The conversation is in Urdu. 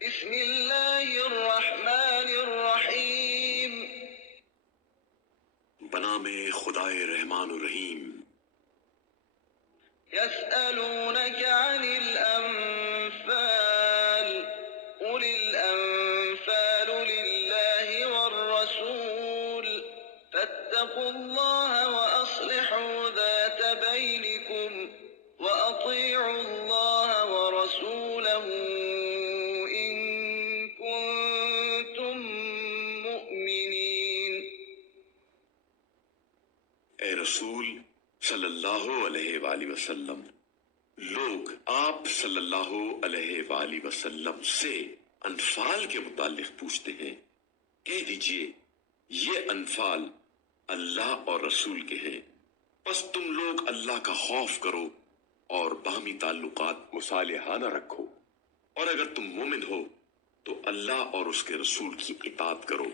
بسم اللہ الرحمن الرحیم بنام خدائے رحمان الرحیم۔ يسألونك عن الأنفال قل الأنفال لله والرسول فاتقوا الله وأصلحوا ذات بينكم وأطيعوا الله ورسوله إن كنتم مؤمنين۔ اے رسول صلی اللہ علیہ وآلہ وسلم، لوگ آپ صلی اللہ علیہ وآلہ وسلم سے انفال کے متعلق پوچھتے ہیں۔ کہہ دیجئے یہ انفال اللہ اور رسول کے ہیں، پس تم لوگ اللہ کا خوف کرو اور باہمی تعلقات مصالحانہ رکھو، اور اگر تم مومن ہو تو اللہ اور اس کے رسول کی اطاعت کرو۔